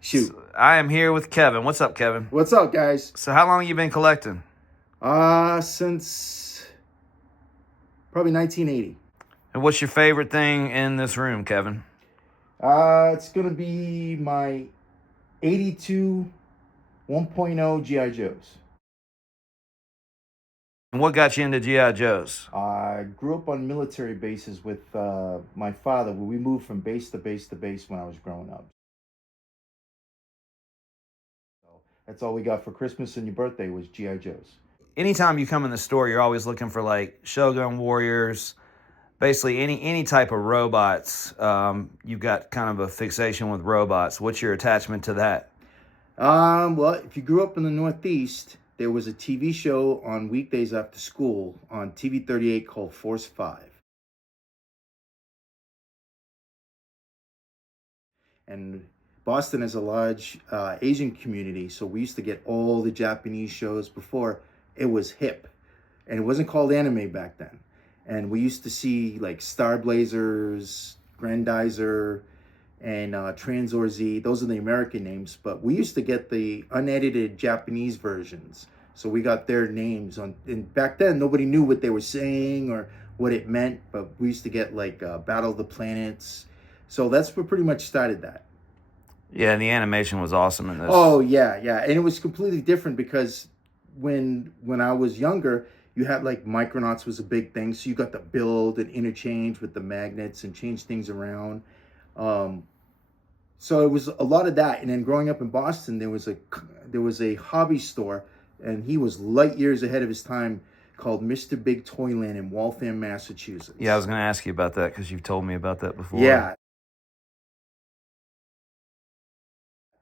Shoot. So I am here with Kevin. What's up, Kevin? What's up, guys? So how long you been collecting? Since probably 1980. And what's your favorite thing in this room, Kevin? It's gonna be my 82 1.0 GI Joes. And what got you into G.I. Joes? I grew up on military bases with my father, where we moved from base to base to base when I was growing up. So that's all we got for Christmas and your birthday was GI Joes. Anytime you come in the store, you're always looking for like Shogun Warriors, basically any type of robots. You've got kind of a fixation with robots. What's your attachment to that? Well, if you grew up in the Northeast, there was a TV show on weekdays after school on TV 38 called Force 5. And Boston has a large Asian community, so we used to get all the Japanese shows before it was hip. And it wasn't called anime back then. And we used to see like Star Blazers, Grandizer, and Transor Z. Those are the American names, but we used to get the unedited Japanese versions. So we got their names on. And back then, nobody knew what they were saying or what it meant, but we used to get like Battle of the Planets. So that's what pretty much started that. Yeah, and the animation was awesome in this. Oh yeah, and it was completely different because when I was younger, you had like Micronauts was a big thing, so you got to build and interchange with the magnets and change things around. So it was a lot of that. And then growing up in Boston, there was a hobby store, and he was light years ahead of his time, called Mr. Big Toyland in Waltham, Massachusetts. Yeah, I was going to ask you about that because you've told me about that before. Yeah.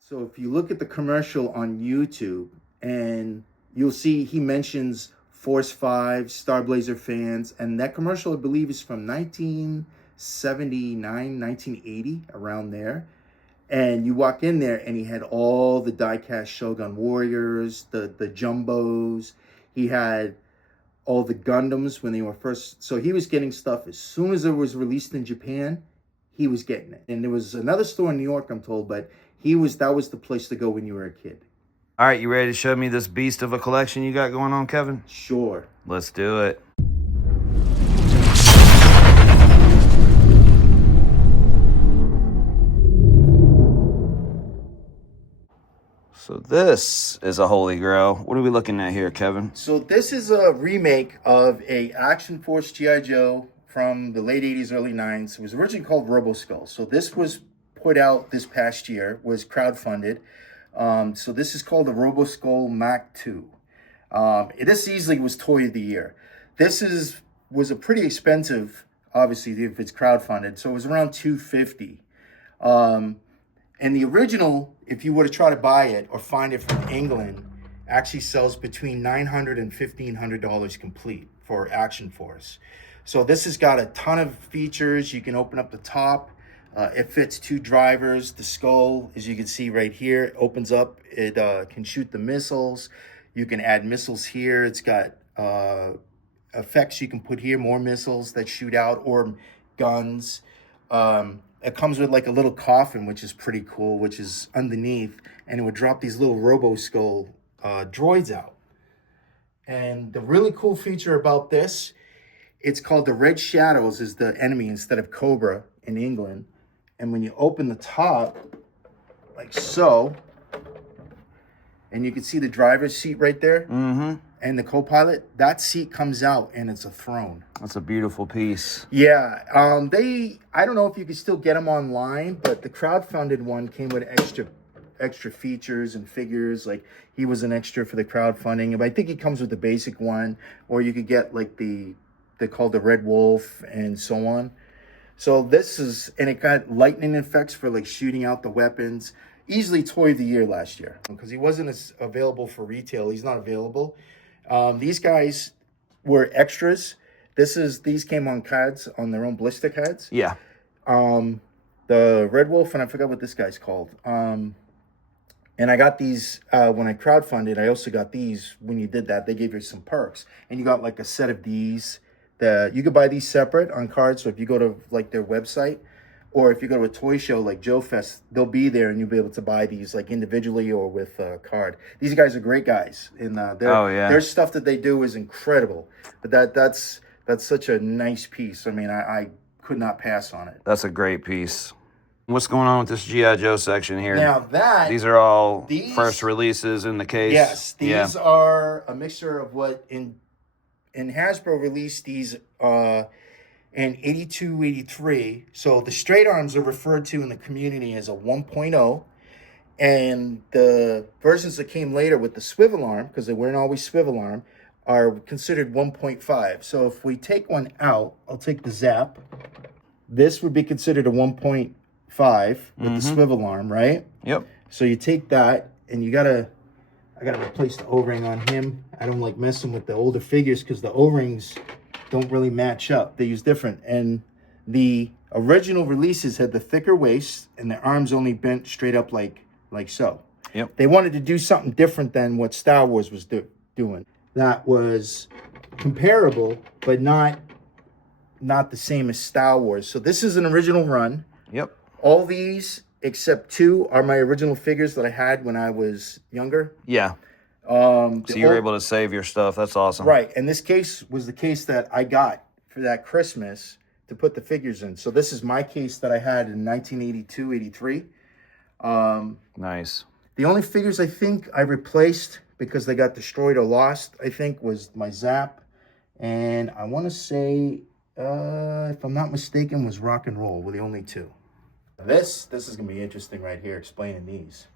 So if you look at the commercial on YouTube, and you'll see he mentions Force 5, Star Blazer fans, and that commercial, I believe, is from 1979, 1980, around there. And you walk in there, and he had all the die-cast Shogun Warriors, the Jumbos. He had all the Gundams when they were first. So he was getting stuff as soon as it was released in Japan. He was getting it. And there was another store in New York, I'm told, but that was the place to go when you were a kid. All right, you ready to show me this beast of a collection you got going on, Kevin? Sure. Let's do it. So this is a holy grail. What are we looking at here, Kevin? So this is a remake of a Action Force G.I. Joe from the late 80s, early 90s. It was originally called RoboSkull. So this was put out this past year, was crowdfunded. So this is called the RoboSkull Mach 2. This easily was Toy of the Year. This was a pretty expensive, obviously, if it's crowdfunded. So it was around $250. And the original, if you were to try to buy it or find it from England, actually sells between $900 and $1,500 complete for Action Force. So this has got a ton of features. You can open up the top. It fits 2 drivers. The skull, as you can see right here, opens up. It can shoot the missiles. You can add missiles here. It's got effects you can put here, more missiles that shoot out, or guns. It comes with like a little coffin, which is pretty cool, which is underneath, and it would drop these little RoboSkull droids out. And the really cool feature about this, it's called the Red Shadows is the enemy instead of Cobra in England. And when you open the top, like so, and you can see the driver's seat right there, and the co-pilot, that seat comes out and it's a throne. That's a beautiful piece. Yeah, I don't know if you can still get them online, but the crowdfunded one came with extra features and figures. Like he was an extra for the crowdfunding, but I think he comes with the basic one, or you could get like they called the Red Wolf and so on. So this is, and it got lightning effects for like shooting out the weapons. Easily Toy of the Year last year because he wasn't as available for retail. He's not available. These guys were extras. These came on cards, on their own blister cards. Yeah. The Red Wolf, and I forgot what this guy's called. And I got these when I crowdfunded. I also got these when you did that. They gave you some perks, and you got like a set of these. You could buy these separate on cards. So if you go to like their website, or if you go to a toy show like Joe Fest, they'll be there and you'll be able to buy these like individually or with a card. These guys are great guys, and their stuff that they do is incredible. But that's such a nice piece. I mean, I could not pass on it. That's a great piece. What's going on with this G.I. Joe section here? Now these are all first releases in the case. Yes, these are a mixture of what in Hasbro released these in 82, 83. So the straight arms are referred to in the community as a 1.0. And the versions that came later with the swivel arm, because they weren't always swivel arm, are considered 1.5. So if we take one out, I'll take the Zap. This would be considered a 1.5 with the swivel arm, right? Yep. So you take that, and I gotta replace the O-ring on him. I don't like messing with the older figures because the O-rings don't really match up. They use different. And the original releases had the thicker waist, and the arms only bent straight up like so. Yep. They wanted to do something different than what Star Wars was doing. That was comparable, but not the same as Star Wars. So this is an original run. Yep. All these, except two, are my original figures that I had when I was younger. Yeah. So you were able to save your stuff. That's awesome. Right. And this case was the case that I got for that Christmas to put the figures in. So this is my case that I had in 1982, 83. Nice. The only figures I think I replaced because they got destroyed or lost, I think, was my Zap. And I want to say, if I'm not mistaken, was Rock and Roll were the only two. This is going to be interesting right here, explaining these.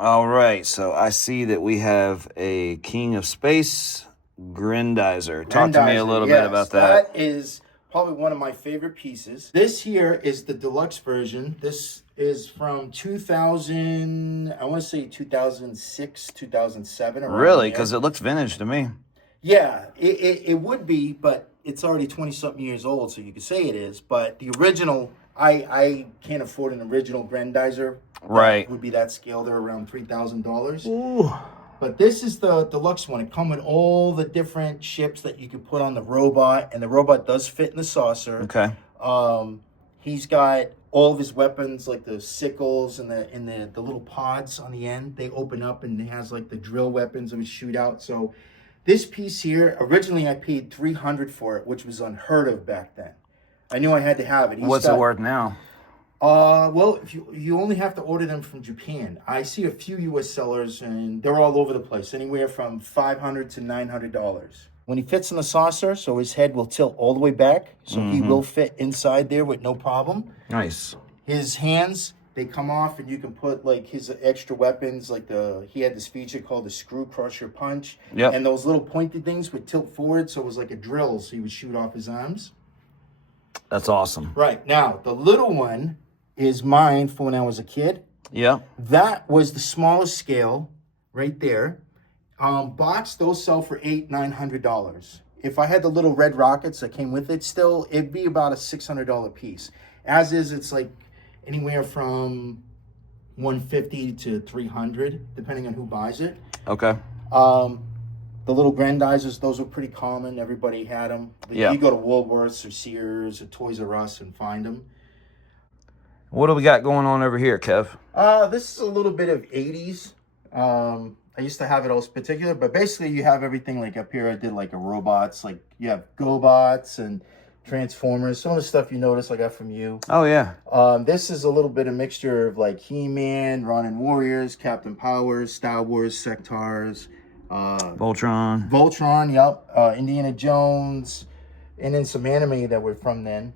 All right, so I see that we have a King of Space Grendizer. Talk to me a little bit about that. That is probably one of my favorite pieces. This here is the deluxe version. This is from 2000, I want to say 2006, 2007. Really? Because it looks vintage to me. Yeah, it would be, but it's already 20-something years old, so you could say it is. But the original, I can't afford an original Grendizer. Right. Would be that scale. They're around $3,000. Ooh. But this is the deluxe one. It comes with all the different ships that you could put on the robot, and the robot does fit in the saucer. Okay. He's got all of his weapons, like the sickles and the little pods on the end. They open up, and it has like the drill weapons that we shoot out. So this piece here, originally I paid $300 for it, which was unheard of back then. I knew I had to have it. What's it worth now? Well, if you only have to order them from Japan. I see a few U.S. sellers, and they're all over the place, anywhere from $500 to $900. When he fits in the saucer, so his head will tilt all the way back, so he will fit inside there with no problem. Nice. His hands, they come off, and you can put like his extra weapons, like he had this feature called the Screw Crusher Punch, and those little pointed things would tilt forward, so it was like a drill, so he would shoot off his arms. That's awesome. Right. Now, the little one is mine for when I was a kid. Yeah. That was the smallest scale right there. Box, those sell for $800-900. If I had the little red rockets that came with it, still, it'd be about a $600 piece. As is, it's like anywhere from $150 to $300, depending on who buys it. Okay. The little Grandizers, those were pretty common. Everybody had them. Yeah. You go to Woolworths or Sears or Toys R Us and find them. What do we got going on over here, Kev? This is a little bit of 80s. I used to have it all particular, but basically you have everything. Like up here I did like a robots, like you have GoBots and Transformers. Some of the stuff you notice I got from you. Oh, yeah. This is a little bit of mixture of like He-Man, Ronin Warriors, Captain Powers, Star Wars, Sectars, Voltron, yep. Indiana Jones, and then some anime that were from then.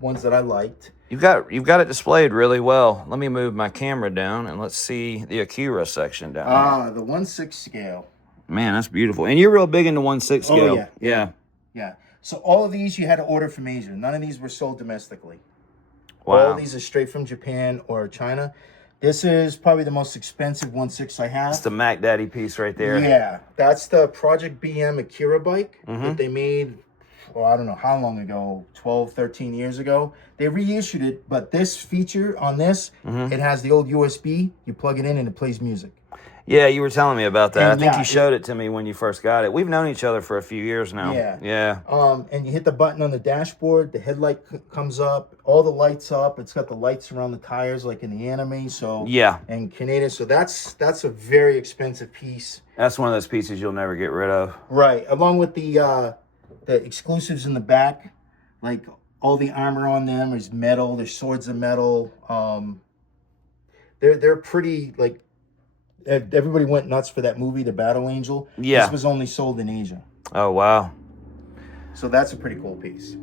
Ones that I liked. You've got it displayed really well. Let me move my camera down and let's see the Akira section down here. The 1/6 scale. Man, that's beautiful. And you're real big into 1/6 scale. Oh, yeah. So all of these you had to order from Asia. None of these were sold domestically. Wow. All of these are straight from Japan or China. This is probably the most expensive 1/6 I have. It's the Mac Daddy piece right there. Yeah, that's the Project BM Akira bike that they made, well, I don't know how long ago, 12, 13 years ago. They reissued it, but this feature on this, it has the old USB. You plug it in and it plays music. Yeah, you were telling me about that. And I think yeah, you showed it to me when you first got it. We've known each other for a few years now. Yeah. Yeah. And you hit the button on the dashboard, the headlight comes up, all the lights up. It's got the lights around the tires like in the anime. So Yeah. and Canada. So that's a very expensive piece. That's one of those pieces you'll never get rid of. Right. Along with the exclusives in the back, like all the armor on them is metal. Their swords are metal. They're pretty like. Everybody went nuts for that movie, The Battle Angel. Yeah. This was only sold in Asia. Oh, wow. So that's a pretty cool piece.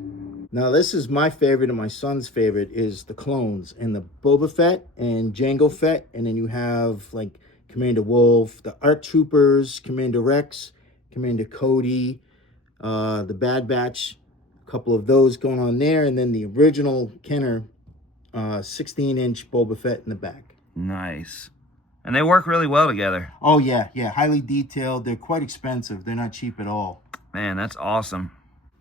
Now, this is my favorite and my son's favorite is the clones and the Boba Fett and Jango Fett. And then you have like Commander Wolf, the ARC Troopers, Commander Rex, Commander Cody, the Bad Batch, a couple of those going on there. And then the original Kenner 16-inch Boba Fett in the back. Nice. And they work really well together. Oh, yeah. Highly detailed. They're quite expensive. They're not cheap at all. Man, that's awesome.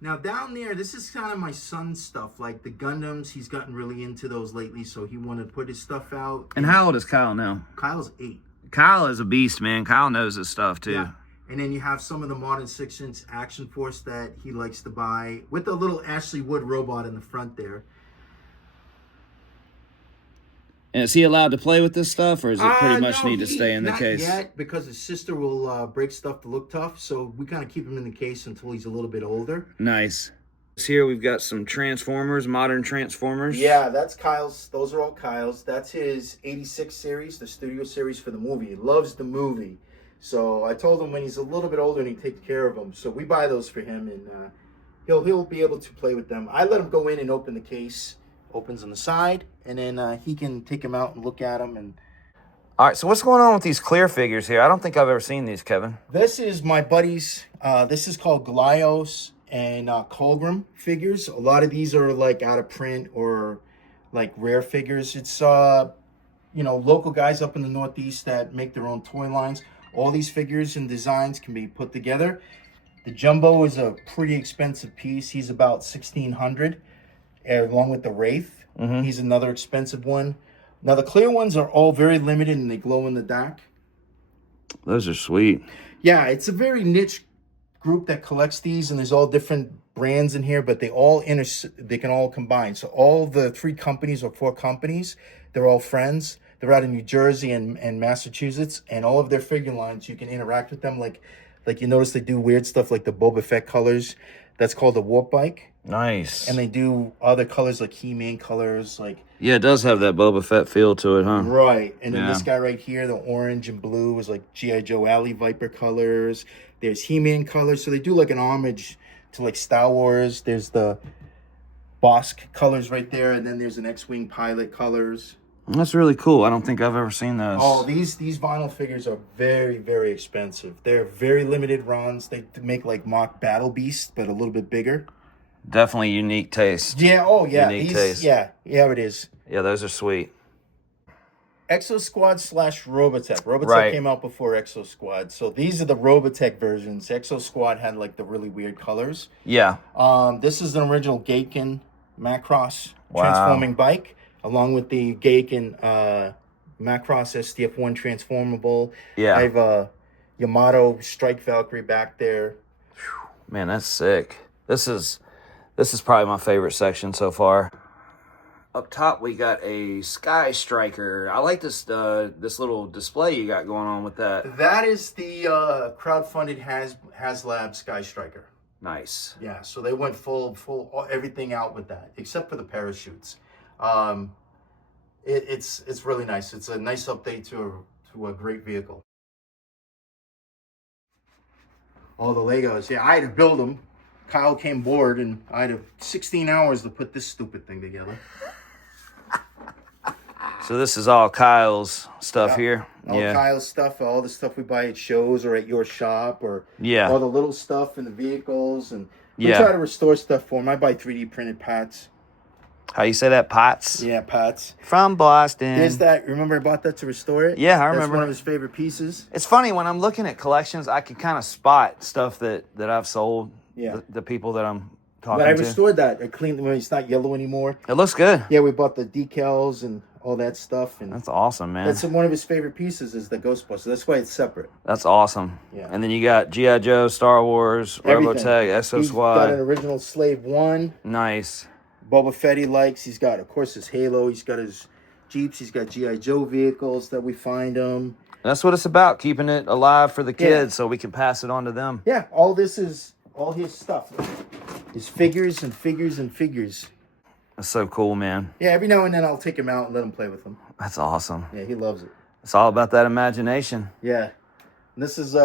Now, down there, this is kind of my son's stuff. Like the Gundams, he's gotten really into those lately, so he wanted to put his stuff out. And how old is Kyle now? Kyle's 8. Kyle is a beast, man. Kyle knows his stuff, too. Yeah. And then you have some of the modern 6-inch Action Force that he likes to buy with the little Ashley Wood robot in the front there. And is he allowed to play with this stuff, or does it pretty much need to stay in the case? Not yet, because his sister will break stuff to look tough. So we kind of keep him in the case until he's a little bit older. Nice. Here we've got some Transformers, modern Transformers. Yeah, that's Kyle's. Those are all Kyle's. That's his 86 series, the studio series for the movie. He loves the movie. So I told him when he's a little bit older and he takes care of them. So we buy those for him, and he'll be able to play with them. I let him go in and open the case. Opens on the side, and then he can take them out and look at them. And all right, so what's going on with these clear figures here? I don't think I've ever seen these, Kevin. This is my buddy's. This is called Galios and Colgrim figures. A lot of these are like out of print or like rare figures. It's local guys up in the Northeast that make their own toy lines. All these figures and designs can be put together. The Jumbo is a pretty expensive piece. He's about $1,600. Along with the Wraith. Mm-hmm. He's another expensive one. Now, the clear ones are all very limited and they glow in the dark. Those are sweet. Yeah, it's a very niche group that collects these, and there's all different brands in here, but they can all combine. So all the 3 companies or 4 companies, they're all friends. They're out in New Jersey and Massachusetts, and all of their figure lines, you can interact with them. Like you notice they do weird stuff like the Boba Fett colors. That's called a Warp Bike. Nice. And they do other colors like He-Man colors, like yeah, it does have that Boba Fett feel to it, huh? Right. And then this guy right here, the orange and blue, is like G.I. Joe Alley Viper colors. There's He-Man colors, so they do like an homage to like Star Wars. There's the Bosk colors right there, and then there's an X-Wing pilot colors. That's really cool. I don't think I've ever seen those. Oh, these vinyl figures are very, very expensive. They're very limited runs. They make like mock Battle Beast, but a little bit bigger. Definitely unique taste. Yeah, oh yeah. Unique taste. Yeah, it is. Yeah, those are sweet. Exo Squad / Robotech. Robotech came out before Exo Squad. So these are the Robotech versions. Exo Squad had like the really weird colors. Yeah. This is an original Gaiken Macross transforming bike, along with the Gaiken Macross SDF-1 transformable. Yeah. I have a Yamato Strike Valkyrie back there. Man, that's sick. This is probably my favorite section so far. Up top, we got a Sky Striker. I like this little display you got going on with that. That is the crowdfunded HasLab Sky Striker. Nice. Yeah, so they went full everything out with that, except for the parachutes. It's really nice. It's a nice update to a great vehicle. All the Legos. Yeah, I had to build them. Kyle came bored, and I had 16 hours to put this stupid thing together. So this is all Kyle's stuff here. All Kyle's stuff, all the stuff we buy at shows or at your shop, or all the little stuff in the vehicles, and we try to restore stuff for him. I buy 3D printed parts. How you say that? Pots? Yeah, parts. From Boston. There's that. Remember I bought that to restore it? Yeah, I remember. That's one of his favorite pieces. It's funny, when I'm looking at collections, I can kind of spot stuff that I've sold. Yeah. The people that I'm talking But I to. restored that. I cleaned it when it's not yellow anymore. It looks good. Yeah, we bought the decals and all that stuff. And That's awesome, man. that's one of his favorite pieces is the Ghostbusters. That's why it's separate. That's awesome. Yeah. And then you got G.I. Joe, Star Wars, Everything. Robotech, He's got an SOSY. original Slave 1. Nice. Boba Fett he likes. He's got, of course, his Halo. He's got his Jeeps. He's got G.I. Joe vehicles that we find him. That's what it's about, keeping it alive for the Yeah. kids so we can pass it on to them. Yeah, all this is all his stuff. His figures and figures and figures. That's so cool, man. Yeah, every now and then I'll take him out and let him play with them. That's awesome. Yeah, he loves it. It's all about that imagination. Yeah. And this is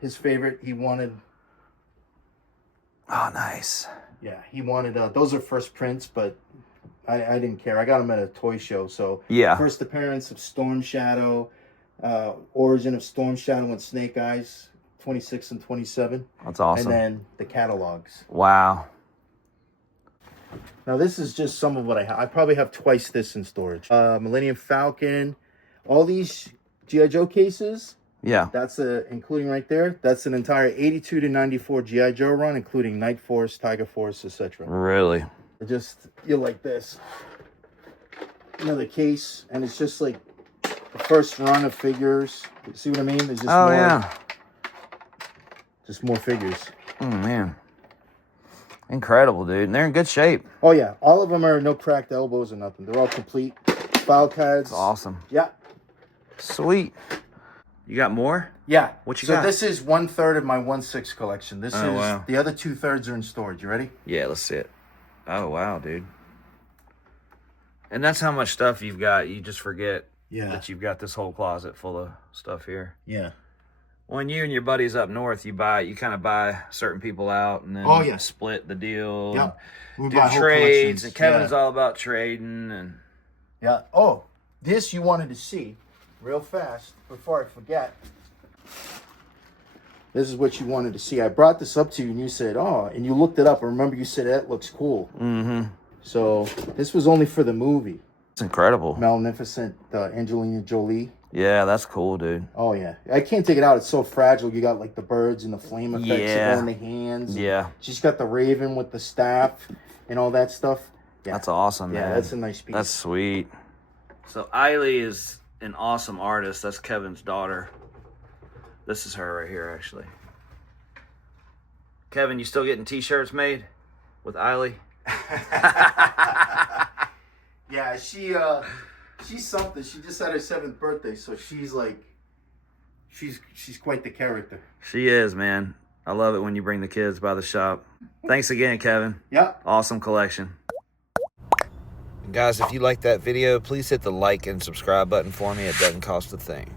his favorite. He wanted, Oh, nice. yeah, he wanted, those are first prints, but I didn't care. I got them at a toy show. So, Yeah. first appearance of Storm Shadow, origin of Storm Shadow and Snake Eyes, 26 and 27. That's awesome. And then the catalogs. Wow. Now, this is just some of what I have. I probably have twice this in storage. Millennium Falcon, all these G.I. Joe cases. Yeah. That's including right there. That's an entire 82 to 94 G.I. Joe run, including Night Force, Tiger Force, etc. Really? Just you're like this. Another case, and it's just like the first run of figures. You see what I mean? There's just Oh, more, yeah. just more figures. Oh, man. Incredible, dude. And they're in good shape. Oh yeah, all of them are no cracked elbows or nothing. They're all complete. File cards. That's awesome. Yeah. Sweet. You got more? Yeah. What you so got? this is 1/3 of my 1/6 collection. This Oh, is wow. the other 2/3 are in storage. You ready? Yeah, let's see it. Oh, wow, dude. And that's how much stuff you've got. You just forget Yeah. that you've got this whole closet full of stuff here. Yeah. When you and your buddies up north, you kind of buy certain people out and then Oh, yeah. split the deal. Yeah. We And buy do whole trades. collections. And Kevin's all about trading. And Yeah. Oh, this you wanted to see real fast before I forget. This is what you wanted to see. I brought this up to you and you said, oh, and you looked it up. I remember you said that looks cool. mm-hmm. So this was only for the movie. It's incredible. Magnificent Angelina Jolie. Yeah, that's cool, dude. Oh, yeah. I can't take it out. It's so fragile. You got like the birds and the flame effects that go in the hands. Yeah. She's got the raven with the staff and all that stuff. Yeah. That's awesome, Yeah, man. that's a nice piece. That's sweet. So Eiley is an awesome artist. That's Kevin's daughter. This is her right here, actually. Kevin, you still getting t-shirts made with Eiley? Yeah, she's something. She just had her 7th birthday, so she's like, she's quite the character. She is, man. I love it when you bring the kids by the shop. Thanks again, Kevin. Yeah. Awesome collection. Guys, if you like that video, please hit the like and subscribe button for me. It doesn't cost a thing.